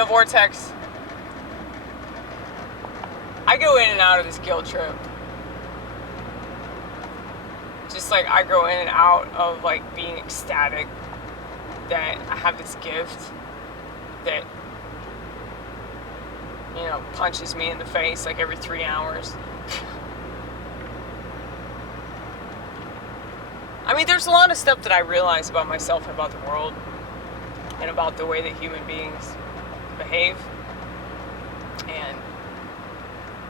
Vortex, I go in and out of this guilt trip. Just like I go in and out of like being ecstatic that I have this gift that, punches me in the face like every 3 hours. I mean, there's a lot of stuff that I realize about myself and about the world and about the way that human beings behave and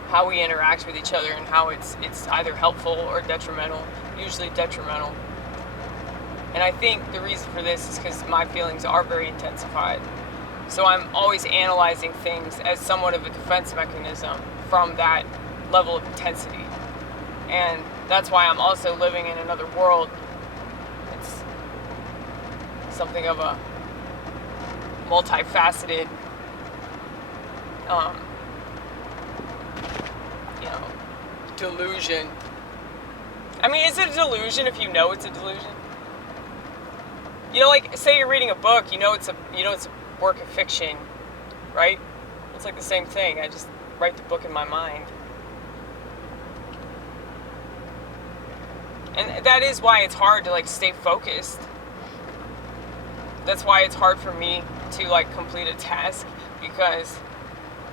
how we interact with each other and how it's either helpful or detrimental, usually detrimental. And I think the reason for this is because my feelings are very intensified. So I'm always analyzing things as somewhat of a defense mechanism from that level of intensity. And that's why I'm also living in another world. It's something of a multi-faceted, delusion. I mean, is it a delusion if you know it's a delusion? Like, say you're reading a book, it's a work of fiction, right? It's like the same thing. I just write the book in my mind. And that is why it's hard to, like, stay focused. That's why it's hard for me to, like, complete a task, because,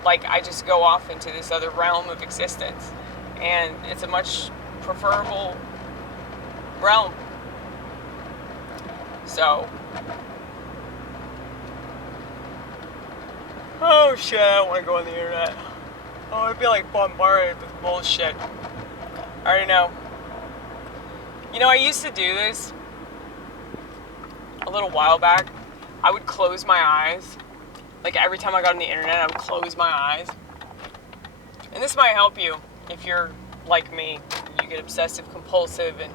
like, I just go off into this other realm of existence. And it's a much preferable realm. So, oh shit, I don't want to go on the internet. Oh, I'd be like bombarded with bullshit. I already know. I used to do this a little while back. I would close my eyes. Like, every time I got on the internet, I would close my eyes. And this might help you if you're like me. You get obsessive compulsive and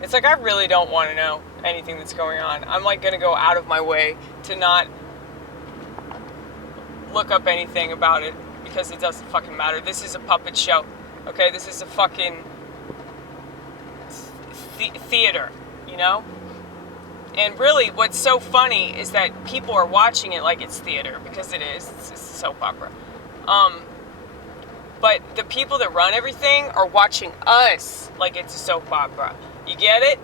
it's like I really don't want to know anything that's going on. I'm like going to go out of my way to not look up anything about it because it doesn't fucking matter. This is a puppet show. Okay, this is a fucking theater, And really, what's so funny is that people are watching it like it's theater, because it is. It's a soap opera. But the people that run everything are watching us like it's a soap opera. You get it?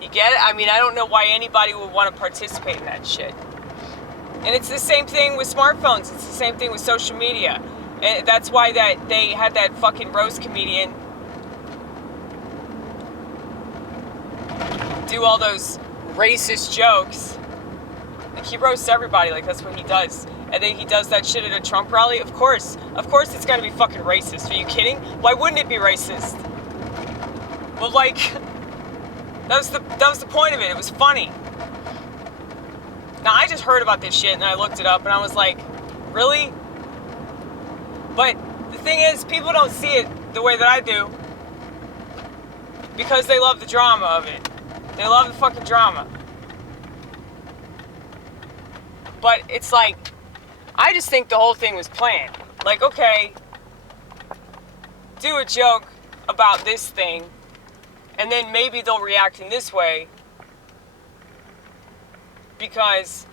You get it? I mean, I don't know why anybody would want to participate in that shit. And it's the same thing with smartphones. It's the same thing with social media. And that's why that they had that fucking roast comedian do all those racist jokes. Like, he roasts everybody, like that's what he does. And then he does that shit at a Trump rally. Of course it's gonna be fucking racist. Are you kidding? Why wouldn't it be racist? Well, like, that was the point of it. It was funny. Now, I just heard about this shit and I looked it up and I was like, really? But the thing is, people don't see it the way that I do because they love the drama of it. They love the fucking drama. But it's like, I just think the whole thing was planned. Like, okay, do a joke about this thing, and then maybe they'll react in this way because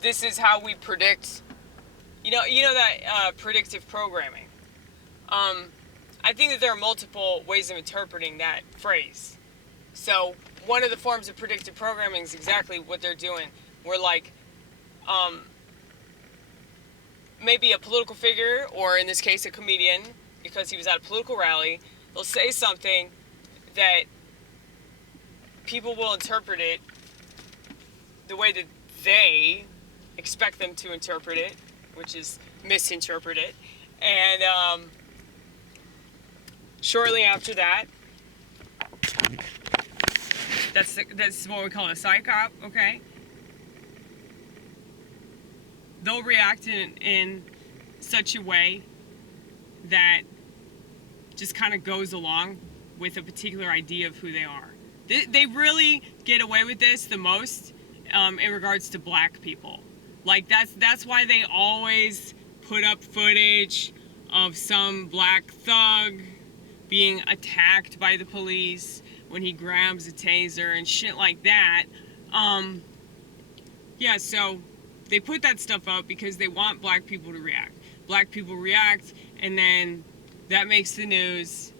this is how we predict. You know that predictive programming. I think that there are multiple ways of interpreting that phrase. So one of the forms of predictive programming is exactly what they're doing. Where, like, maybe a political figure, or in this case a comedian, because he was at a political rally, they'll say something that people will interpret it the way that they expect them to interpret it, which is misinterpret it. And shortly after that, that's what we call a psych op, okay? They'll react in such a way that just kind of goes along with a particular idea of who they are. They really get away with this the most in regards to black people. Like, that's why they always put up footage of some black thug being attacked by the police, when he grabs a taser and shit like that. Yeah, so they put that stuff up because they want black people to react. Black people react, and then that makes the news.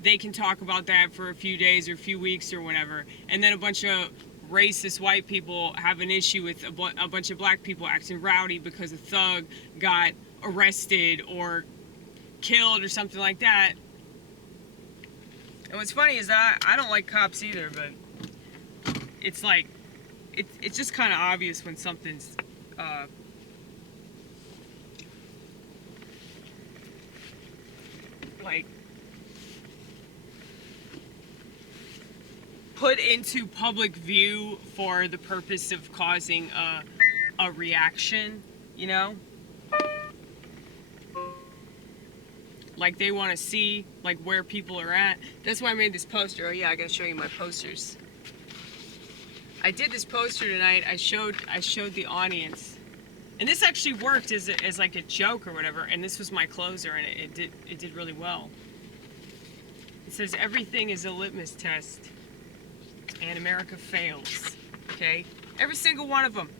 They can talk about that for a few days or a few weeks or whatever, and then a bunch of racist white people have an issue with a bunch of black people acting rowdy because a thug got arrested or killed or something like that. And what's funny is that I don't like cops either, but it's like, it's just kind of obvious when something's like put into public view for the purpose of causing a reaction, you know? Like they want to see like where people are at. That's why I made this poster. Oh yeah, I gotta show you my posters. I did this poster tonight. I showed the audience, and this actually worked as like a joke or whatever. And this was my closer, and it did really well. It says everything is a litmus test, and America fails. Okay, every single one of them.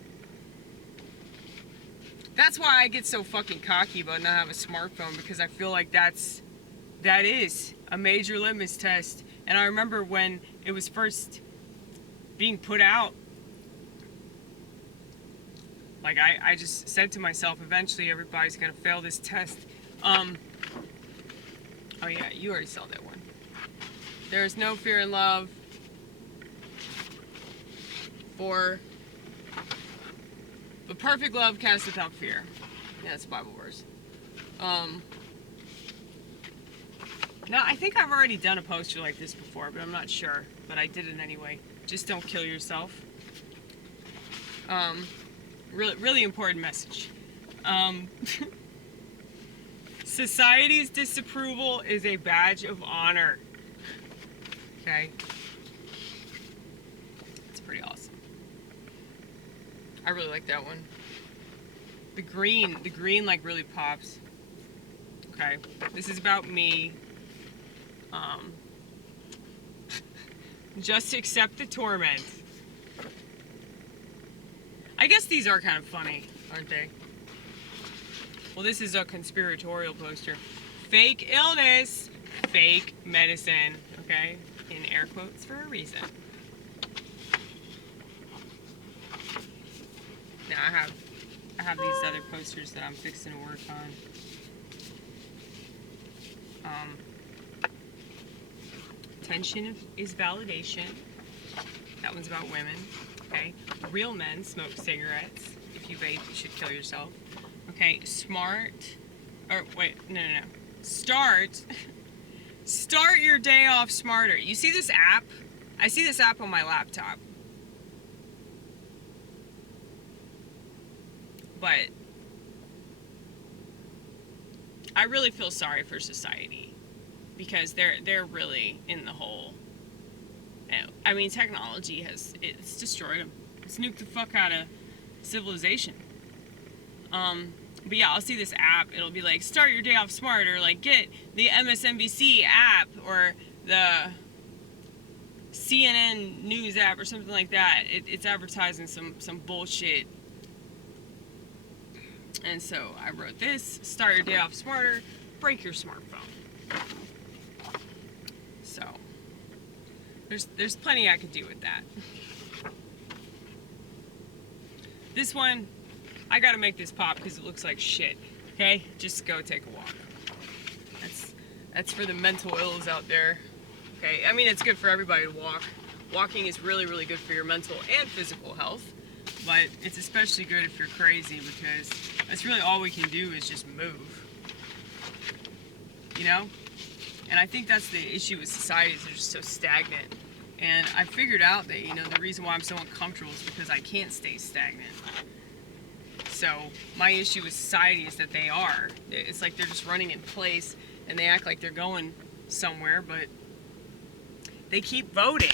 That's why I get so fucking cocky about not having a smartphone, because I feel like that is a major litmus test. And I remember when it was first being put out, like I just said to myself, eventually everybody's gonna fail this test. Oh yeah, you already saw that one. There is no fear in love, for the perfect love casteth out fear. Yeah, that's a Bible verse. Now, I think I've already done a poster like this before, but I'm not sure. But I did it anyway. Just don't kill yourself. Really important message. Society's disapproval is a badge of honor. Okay? It's pretty awesome. I really like that one. The green like really pops. Okay, this is about me. Just accept the torment. I guess these are kind of funny, aren't they? Well, this is a conspiratorial poster. Fake illness, fake medicine. Okay, in air quotes for a reason. Now I have these other posters that I'm fixing to work on. Tension is validation. That one's about women. Okay. Real men smoke cigarettes. If you vape, you should kill yourself. Okay. Smart. Or wait, no. Start your day off smarter. You see this app? I see this app on my laptop. But I really feel sorry for society, because they're really in the hole. I mean, technology it's destroyed them. It's nuked the fuck out of civilization. But yeah, I'll see this app. It'll be like, start your day off smarter. Like, get the MSNBC app or the CNN news app or something like that. It's advertising some bullshit. And so I wrote this, start your day off smarter, break your smartphone. So there's plenty I could do with that. This one, I gotta make this pop because it looks like shit. Okay? Just go take a walk. That's for the mental ills out there. Okay? I mean, it's good for everybody to walk. Walking is really, really good for your mental and physical health. But it's especially good if you're crazy, because that's really all we can do is just move. You know? And I think that's the issue with society, is they're just so stagnant. And I figured out that, the reason why I'm so uncomfortable is because I can't stay stagnant. So my issue with society is that they are. It's like they're just running in place, and they act like they're going somewhere, but they keep voting.